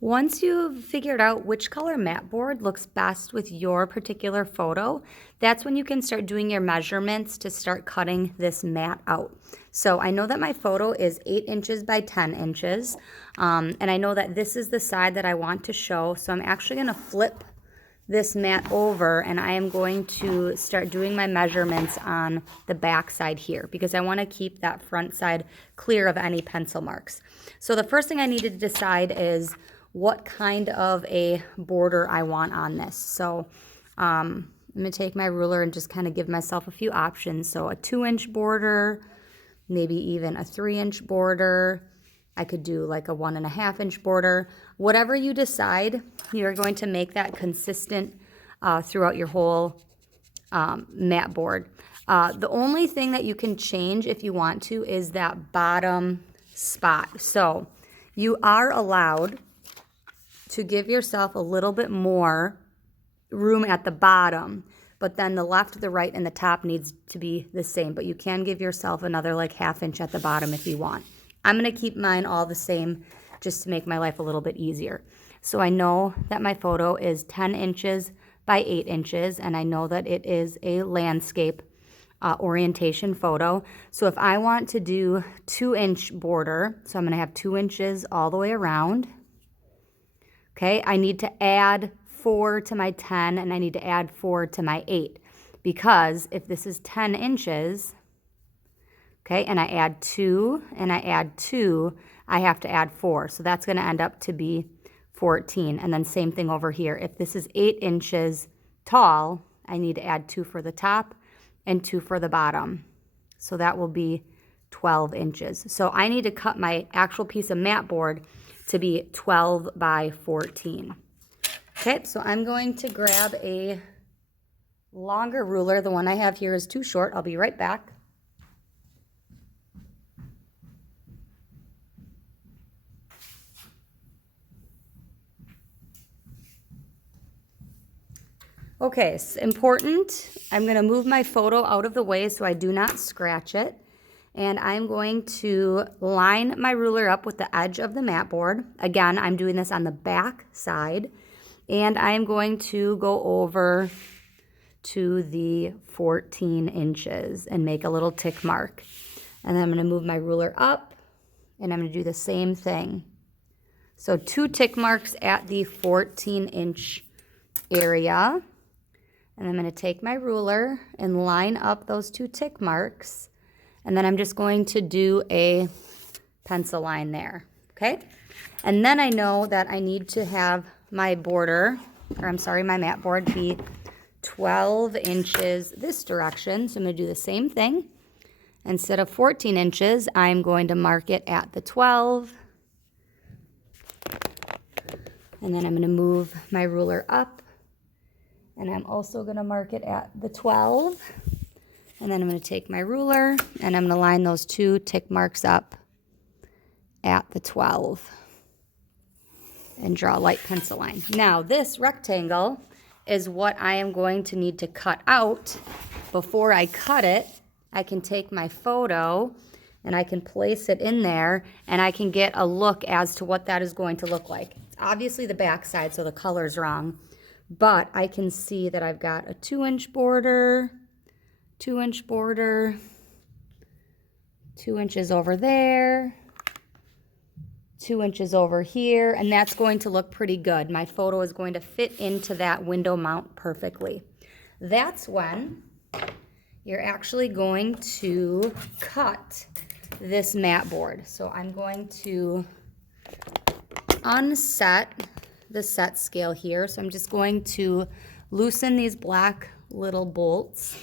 Once you've figured out which color mat board looks best with your particular photo, that's when you can start doing your measurements to start cutting this mat out. So I know that my photo is 8 inches by 10 inches, and I know that this is the side that I want to show, so I'm actually going to flip this mat over and I am going to start doing my measurements on the back side here because I want to keep that front side clear of any pencil marks. So the first thing I need to decide is what kind of a border I want on this. So I'm going to take my ruler and just kind of give myself a few options. So a 2-inch border, maybe even a 3-inch border. I could do like a 1.5-inch border. Whatever you decide, you're going to make that consistent throughout your whole mat board. The only thing that you can change if you want to is that bottom spot. So you are allowed to give yourself a little bit more room at the bottom, but then the left, the right, and the top needs to be the same. But you can give yourself another like 1/2 inch at the bottom if you want. I'm going to keep mine all the same just to make my life a little bit easier. So I know that my photo is 10 inches by 8 inches, and I know that it is a landscape orientation photo. So if I want to do 2-inch border, so I'm going to have 2 inches all the way around. Okay, I need to add 4 to my 10, and I need to add 4 to my 8, because if this is 10 inches, okay, and I add 2 and I add 2, I have to add 4. So that's going to end up to be 14. And then same thing over here. If this is 8 inches tall, I need to add 2 for the top and 2 for the bottom. So that will be 12 inches. So I need to cut my actual piece of mat board to be 12 by 14. Okay, so I'm going to grab a longer ruler. The one I have here is too short. I'll be right back. Okay, it's important. I'm going to move my photo out of the way so I do not scratch it. And I'm going to line my ruler up with the edge of the mat board. Again, I'm doing this on the back side. And I'm going to go over to the 14 inches and make a little tick mark. And then I'm going to move my ruler up and I'm going to do the same thing. So 2 tick marks at the 14-inch area. And I'm going to take my ruler and line up those 2 tick marks. And then I'm just going to do a pencil line there, okay? And then I know that I need to have my border, or I'm sorry, my mat board be 12 inches this direction. So I'm going to do the same thing. Instead of 14 inches, I'm going to mark it at the 12. And then I'm going to move my ruler up. And I'm also going to mark it at the 12. And then I'm going to take my ruler and I'm going to line those 2 tick marks up at the 12 and draw a light pencil line. Now this rectangle is what I am going to need to cut out. Before I cut it, I can take my photo and I can place it in there and I can get a look as to what that is going to look like. It's obviously the back side, so the color's wrong. But I can see that I've got a 2-inch border, 2-inch border, 2 inches over there, 2 inches over here, and that's going to look pretty good. My photo is going to fit into that window mount perfectly. That's when you're actually going to cut this mat board. So I'm going to unset the set scale here. So I'm just going to loosen these black little bolts,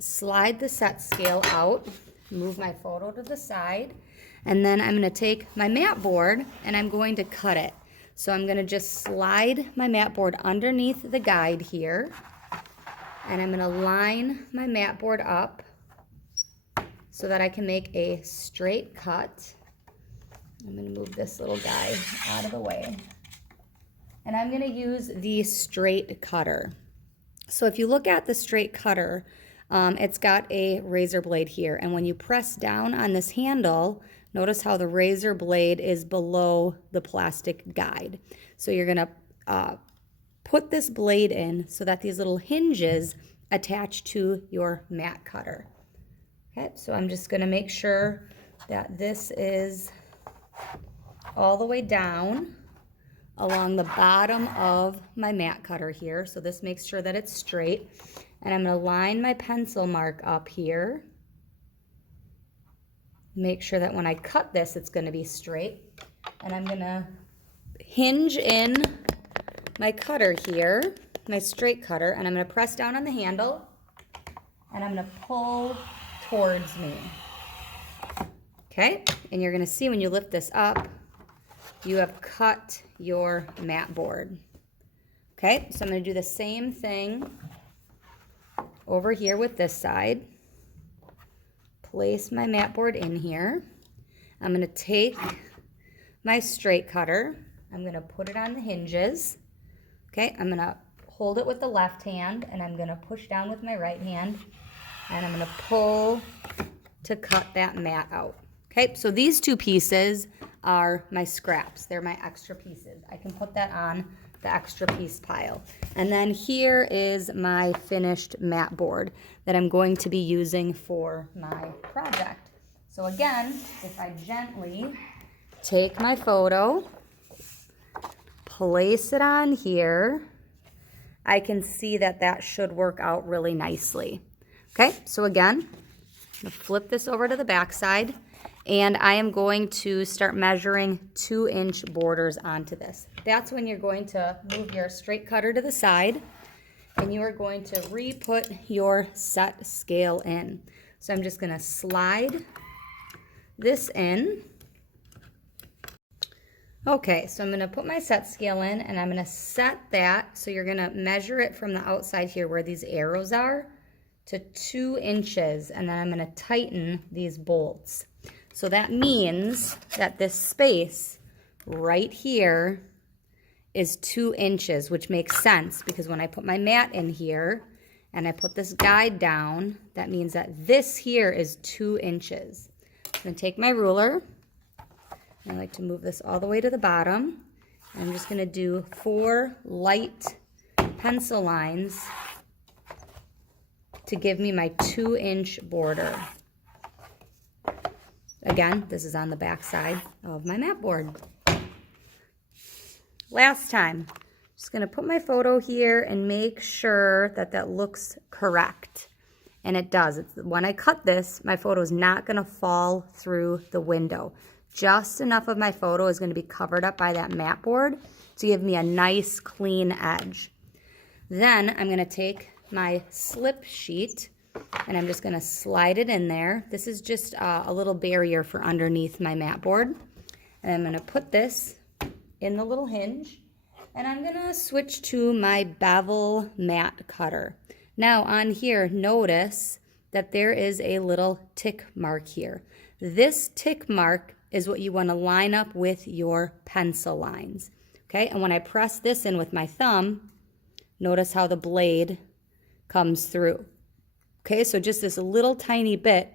slide the set scale out, move my photo to the side, and then I'm going to take my mat board and I'm going to cut it. So I'm going to just slide my mat board underneath the guide here, and I'm going to line my mat board up so that I can make a straight cut. I'm going to move this little guy out of the way. And I'm going to use the straight cutter. So if you look at the straight cutter, it's got a razor blade here. And when you press down on this handle, Notice how the razor blade is below the plastic guide. So you're gonna put this blade in so that these little hinges attach to your mat cutter. Okay, so I'm just gonna make sure that this is all the way down along the bottom of my mat cutter here. So this makes sure that it's straight. And I'm gonna line my pencil mark up here. Make sure that when I cut this, it's gonna be straight. And I'm gonna hinge in my cutter here, my straight cutter, and I'm gonna press down on the handle, and I'm gonna pull towards me. Okay, and you're gonna see when you lift this up, you have cut your mat board. Okay, so I'm gonna do the same thing over here with this side. Place my mat board in here. I'm gonna take my straight cutter, I'm gonna put it on the hinges. Okay, I'm gonna hold it with the left hand, and I'm gonna push down with my right hand, and I'm gonna pull to cut that mat out. Okay, so these two pieces are my scraps. They're my extra pieces. I can put that on the extra piece pile. And then here is my finished mat board that I'm going to be using for my project. So again, if I gently take my photo, place it on here, I can see that that should work out really nicely. Okay, so again, I'm gonna flip this over to the back side, and I am going to start measuring 2-inch borders onto this. That's when you're going to move your straight cutter to the side, and you are going to re-put your set scale in. So I'm just gonna slide this in. Okay, so I'm gonna put my set scale in, and I'm gonna set that, so you're gonna measure it from the outside here where these arrows are to 2 inches, and then I'm gonna tighten these bolts. So that means that this space right here is 2 inches, which makes sense because when I put my mat in here and I put this guide down, that means that this here is 2 inches. I'm gonna take my ruler, and I like to move this all the way to the bottom. I'm just gonna do 4 light pencil lines to give me my 2-inch border. Again, this is on the back side of my mat board. Last time, just gonna put my photo here and make sure that that looks correct. And it does. When I cut this, my photo is not gonna fall through the window. Just enough of my photo is gonna be covered up by that mat board to give me a nice clean edge. Then I'm gonna take my slip sheet, and I'm just gonna slide it in there. This is just a little barrier for underneath my mat board. And I'm gonna put this in the little hinge, and I'm gonna switch to my bevel mat cutter. Now on here, notice that there is a little tick mark here. This tick mark is what you wanna line up with your pencil lines, okay? And when I press this in with my thumb, notice how the blade comes through. Okay, so just this little tiny bit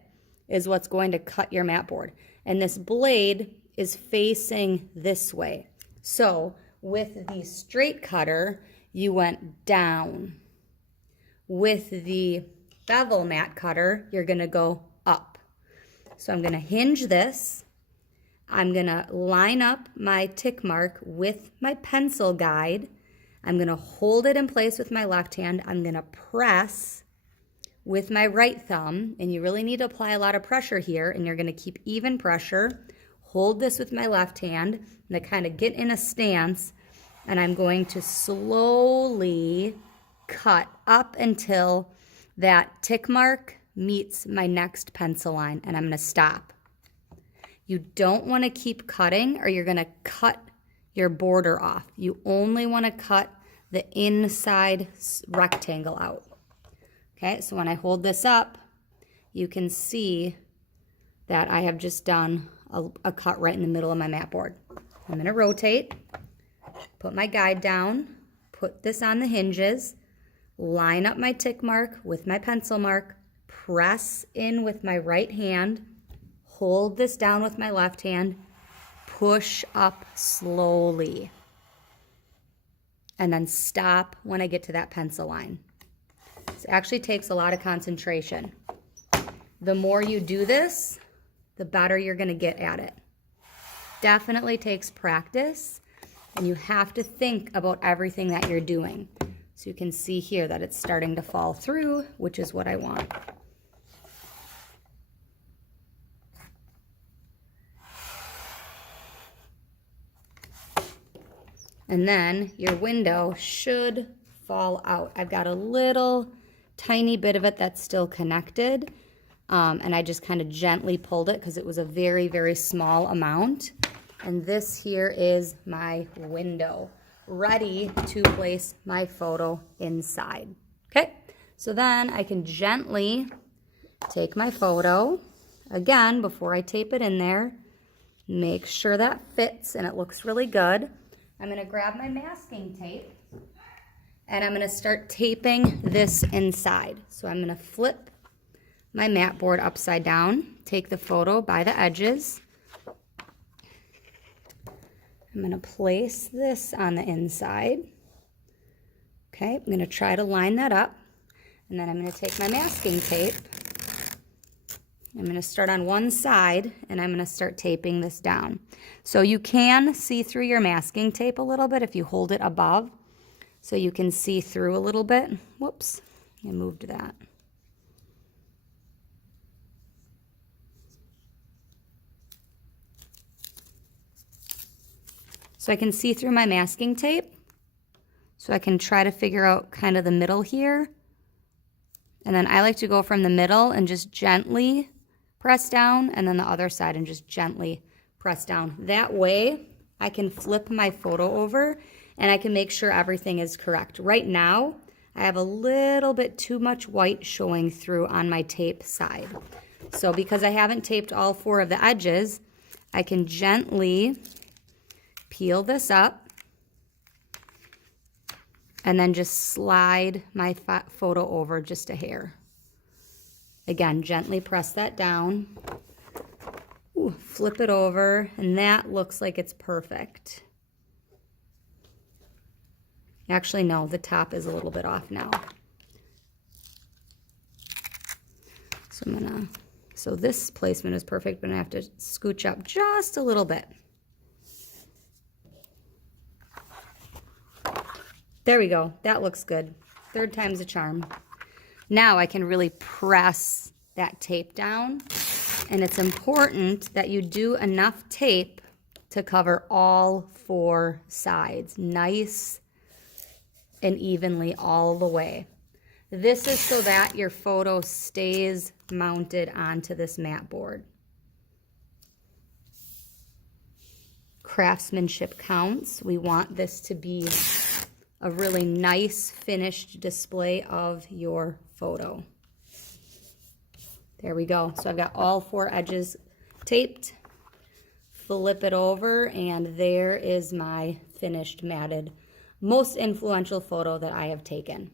is what's going to cut your mat board. And this blade is facing this way. So with the straight cutter, you went down. With the bevel mat cutter, you're gonna go up. So I'm gonna hinge this. I'm gonna line up my tick mark with my pencil guide. I'm gonna hold it in place with my left hand. I'm gonna press with my right thumb, and you really need to apply a lot of pressure here, and you're gonna keep even pressure. Hold this with my left hand, and I kind of get in a stance, and I'm going to slowly cut up until that tick mark meets my next pencil line, and I'm gonna stop. You don't wanna keep cutting, or you're gonna cut your border off. You only wanna cut the inside rectangle out. Okay, so when I hold this up, you can see that I have just done a cut right in the middle of my mat board. I'm gonna rotate, put my guide down, put this on the hinges, line up my tick mark with my pencil mark, press in with my right hand, hold this down with my left hand, push up slowly, and then stop when I get to that pencil line. This actually takes a lot of concentration. The more you do this, the better you're going to get at it. Definitely takes practice, and you have to think about everything that you're doing. So you can see here that it's starting to fall through, which is what I want. And then your window should fall out. I've got a little tiny bit of it that's still connected, and I just kind of gently pulled it because it was a very, very small amount. And this here is my window, ready to place my photo inside. Okay, so then I can gently take my photo, again, before I tape it in there, make sure that fits and it looks really good. I'm going to grab my masking tape and I'm going to start taping this inside. So I'm going to flip my mat board upside down, take the photo by the edges. I'm going to place this on the inside. Okay, I'm going to try to line that up. And then I'm going to take my masking tape. I'm going to start on one side and I'm going to start taping this down. So you can see through your masking tape a little bit if you hold it above. So you can see through a little bit. Whoops, I moved that. So I can see through my masking tape. So I can try to figure out kind of the middle here. And then I like to go from the middle and just gently press down, and then the other side and just gently press down. That way I can flip my photo over and I can make sure everything is correct. Right now, I have a little bit too much white showing through on my tape side. So because I haven't taped all 4 of the edges, I can gently peel this up and then just slide my photo over just a hair. Again, gently press that down. Ooh, flip it over, and that looks like it's perfect. Actually, no, the top is a little bit off now. So this placement is perfect, but I have to scooch up just a little bit. There we go. That looks good. 3rd time's a charm. Now I can really press that tape down, and it's important that you do enough tape to cover all 4 sides, nice and evenly all the way. This is so that your photo stays mounted onto this mat board. Craftsmanship counts. We want this to be a really nice finished display of your photo. There we go. So I've got all 4 edges taped. Flip it over, and there is my finished matted, most influential photo that I have taken.